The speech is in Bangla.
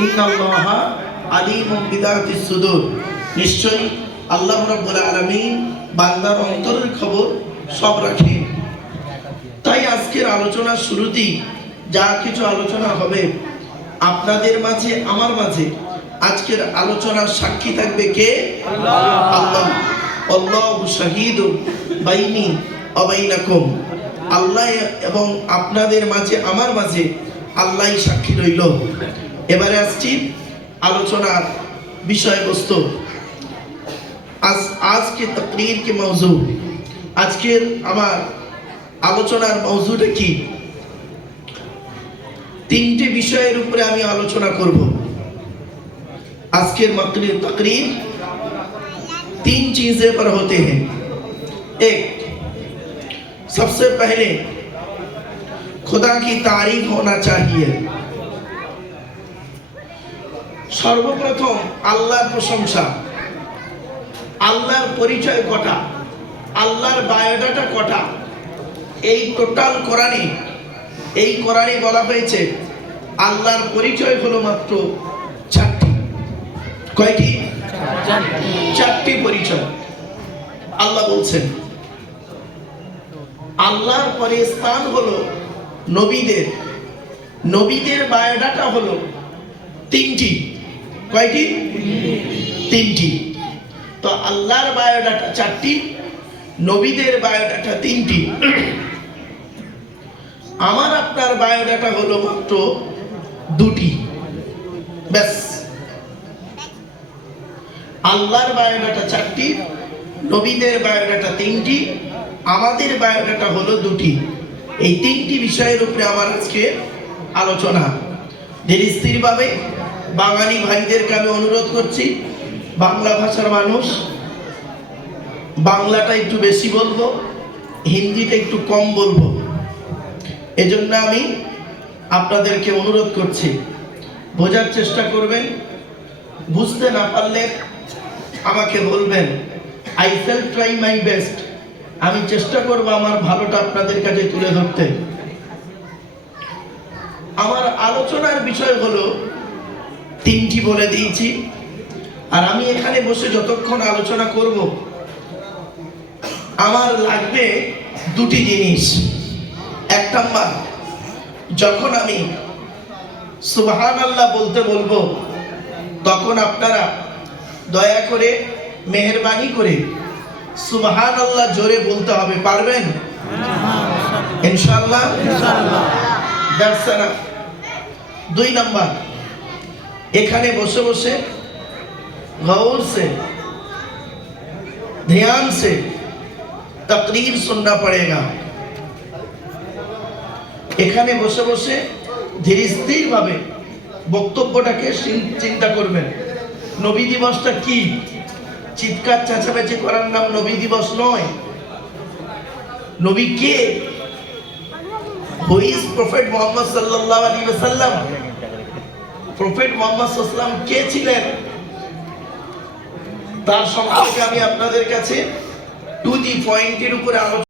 ইন্নাল্লাহা আলিমুম বিদাতিস সুদূর। নিশ্চয়ই আল্লাহ রাব্বুল আলামিন বান্দার অন্তরের খবর সব রাখেন। তাই আজকের আলোচনার শুরুতেই যা কিছু আলোচনা হবে আপনাদের মাঝে আমার মাঝে, আজকের আলোচনার সাক্ষী থাকবে কে? আল্লাহ। আল্লাহু শাহীদুন বাইনি ওয়া বাইনাকুম। আল্লাহ এবং আপনাদের মাঝে আমার মাঝে আল্লাহই সাক্ষী রইল। এবারে আসছি আলোচনার বিষয়বস্তু। আজকে তাকরীর কি মওজু, আজকের আমার আলোচনার মওজুটা কি? তিনটি বিষয়ের উপরে আমি আলোচনা করব। আজকের तकरीर तीन चीजें पर होते हैं। एक, सबसे पहले खुदा की तारीफ होना चाहिए। सर्वप्रथम আল্লাহর প্রশংসা, আল্লাহর পরিচয় কটা, আল্লাহর বায়োডাটা কটা, এই টোটাল কোরআনে বলা হয়েছে আল্লাহর পরিচয় হলো মাত্র চারটি। কয়টি? চারটি পরিচয় আল্লাহ বলছেন। আল্লাহর পরে স্থান হলো নবীদের বায়োডাটা হলো তিনটি। কয়টি? তিনটি। তো আল্লাহর বায়োডাটা চারটি, নবীদের বায়োডাটা তিনটি। আমার আপনার বায়োডাটা হলো মাত্র দুটি, ব্যাস। আল্লাহর বায়োডাটা চারটি, নবীদের বায়োডাটা তিনটি, আমাদের বায়োডাটা হলো দুটি। এই তিনটি বিষয়ের উপরে আমার আজকে আলোচনা। ধীরে স্থিরভাবে বাঙালি ভাইদেরকে আমি অনুরোধ করছি, বাংলা ভাষার মানুষ, বাংলাটা একটু বেশি বলবো, হিন্দিটা একটু কম বলবো। এজন্য আমি আপনাদেরকে অনুরোধ করছি, বোঝার চেষ্টা করবেন। বুঝতে না পারলে আমাকে বলবেন। I will try my best. আমি চেষ্টা করব আমার ভালোটা আপনাদের কাছে তুলে ধরতে। আমার আলোচনার বিষয় হলো তিনটি বলে দিয়েছি, আর আমি এখানে বসে যতক্ষণ আলোচনা করব আমার লাগবে দুটি জিনিস। এক নাম্বার, যখন আমি সুবহানাল্লাহ বলতে বলবো তখন আপনারা দয়া করে মেহেরবানি করে সুবহানাল্লাহ জোরে বলতে হবে। পারবেন? ইনশাআল্লাহ। দুই নাম্বার, এখানে বসে বসে गौर से ध्यान से तकरीर सुनना पड़ेगा। এখানে বসে বসে ধীরে স্থির ভাবে বক্তব্যটাকে চিন্তা করবেন। নবী দিবসটা কি? চিৎকার চেঁচামেচি করার নাম নবী দিবস নয়। নবী কে? হু ইজ প্রফেট মুহাম্মদ সাল্লাল্লাহু আলাইহি ওয়াসাল্লাম। প্রফেট মুহাম্মদ সাল্লাল্লাহু আলাইহি ওয়াসাল্লাম কে ছিলেন তার সম্পর্কে আমি আপনাদের কাছে টু দি পয়েন্টের উপরে আলোচনা